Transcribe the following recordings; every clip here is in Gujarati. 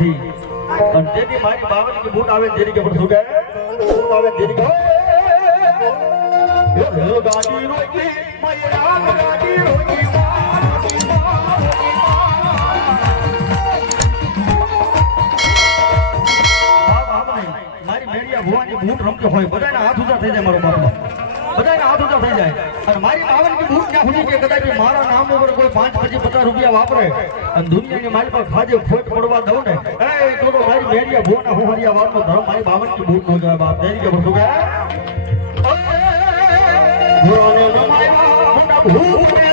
નથી અને તેથી મારી બાવન की बूट આવે જેની કે પણ શું કહે બૂટ આવે જેની કે રેલ ગાડી રોકી મૈયા ગાડી રોકી મારી મેડિયા ભુવાની બૂટ રમતો હોય બધાના હાથ ઊંચા થઈ જાય મારો બાપુ બધાના હાથ ઊંચા થઈ જાય અને મારી બાવન की बूट ના સુધી કે કદાચ મારા નામ ઉપર કોઈ 5 પછી 50 રૂપિયા વાપરે અને દુનિયાની મારી પાસે ખાજે ખોટ પડવા દઉં ને એ તો મારી મેડિયા ભુવાના હુહરિયા વાતનો ધર્મ મારી બાવન की बूट નો જાય બાપ તેની કે બધું કે ભુવાને રમાયા મુંડા ભૂખ ને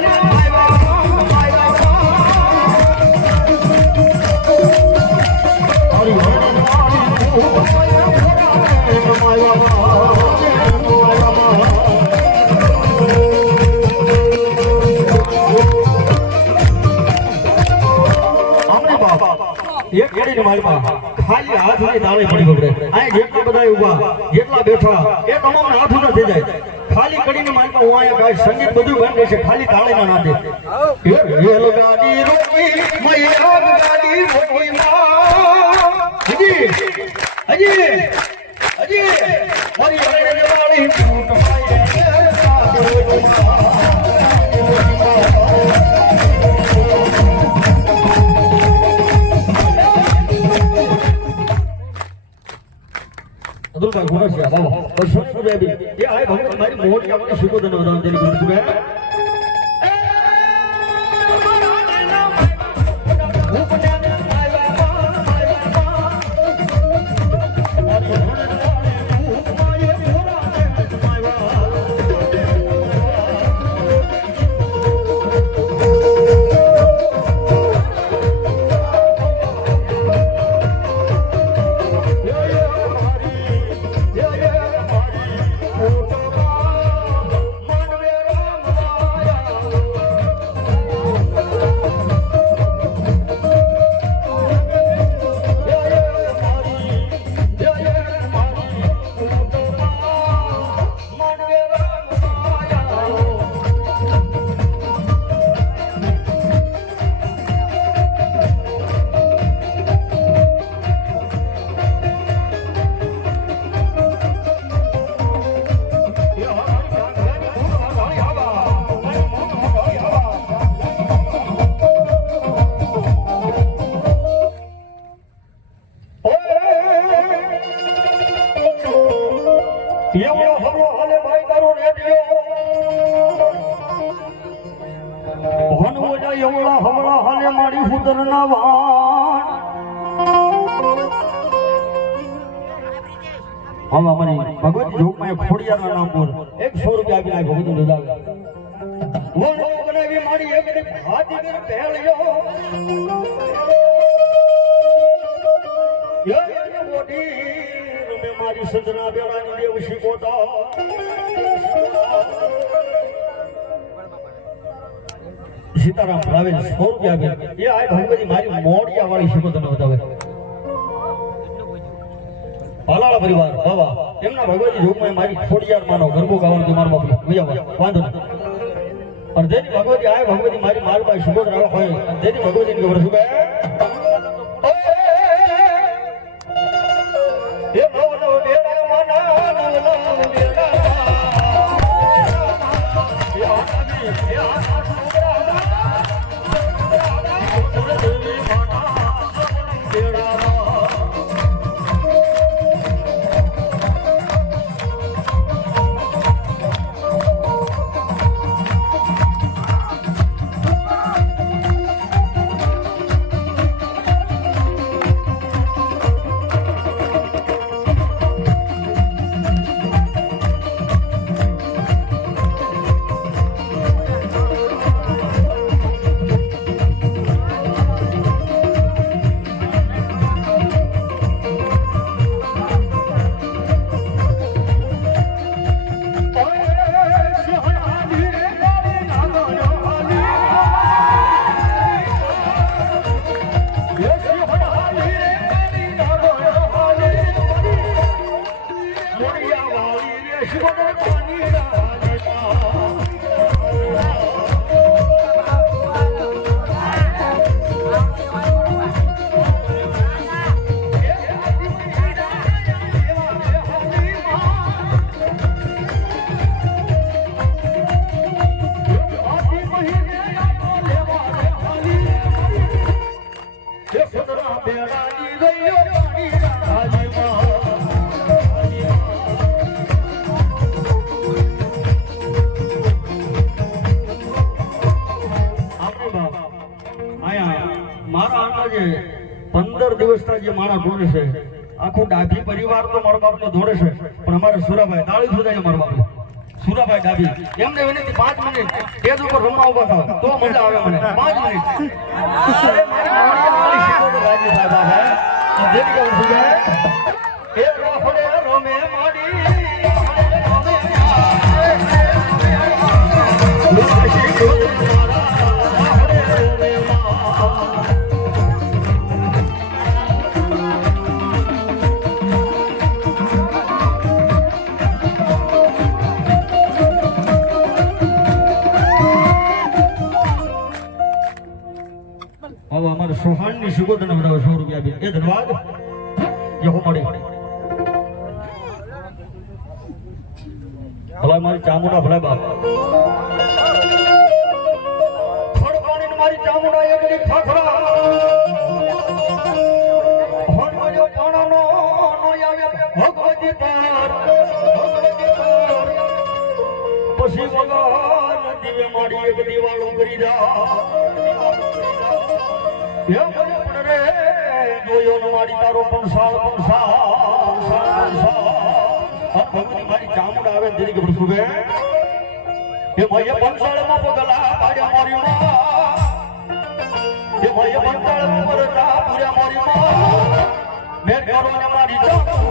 એક ગેડીને મારી પાસે ખાલી હાથની તાળી પડી બગડે આ જેટલા બધા ઊભા જેટલા બેઠા એ તમામના હાથ ઊંચા થઈ જાય ખાલી કડીને મારી પાસે હું આયા ગાય સંગીત બધું બંધ રહેશે ખાલી તાળી ના નાદે રેલ ગાડી રોકી મૈયા ગાડી રોકી હજી હજી હજી મારી રેલ વાળી બૂટ अब्दुल का गुना से बाबा और सुन सुन अभी ये आए भगवान हमारी मोट का अपने शुक्र धन्यवाद हम तेरी गुरु है हम हमारी भगवती झोक में खोड़िया ना नाम बोल 100 रुपया भी नहीं भगवती दादा वो बने भी मारी एक दिन हाथी कर पहलियो ये मोटी में मारी सजना बेड़ा ने देव शिकोता सीताराम रावे 100 रुपया भी ये आए भगवती मारी मोड़िया वाली शिकोता ने बतावे પાલાળા પરિવાર બાબા એમના ભગવતી જોગમાં મારી ખોડિયાર માનો ગરબો ગાવાનું કે મારો બાપુ વિયા વાંધો અને જેની ભગવતી આય ભગવતી મારી મારબાઈ સુબોધ રાવ હોય અને જેની ભગવતીની ખબર શું કહે એ નવ નવ બેડા માના નવ નવ બેડા વ્યવસ્થા જે માણસ ઢોળે છે આખો ડાભી પરિવાર તો મારા બાપનો ઢોળે છે પણ અમારે સુરાભાઈ તાળી સુધાય મારા બાપુ સુરાભાઈ ડાભી એમને વિનંતી 5 મિનિટ સ્ટેજ ઉપર રમવા ઉભા થાવ તો મજા આવે મને 5 મિનિટ અરે મારી મોડી શીખો તો રાજી સાહેબ આવે દેખ કે સુજે એ રોફડે રોમે મોડી હવે અમારે સોહાણની સુગોદને બધા 100 રૂપિયા આપી એ ધન્યવાદ જે હો મળી ભલા મારી ચામુંડા ભલા બાપ થોડ પાણી મારી ચામુંડા એકડી ખાખરા હોન મજો પાણાનો નો આવે ભગવતી તાર પછી ભગવાન દીવે મારી એક દિવાળો કરી જા એ મને પણ રે જોયો નો મારી તારો પંસાળ ભગવતી મારી ચામુંડા આવે દીદી કે પ્રસુવે એ ભાઈ પંસાળમાં પગલા પાડ્યા મારી માં એ ભાઈ પંસાળમાં પરચા પૂર્યા મારી માં મેર કરો ને મારી ચામુંડા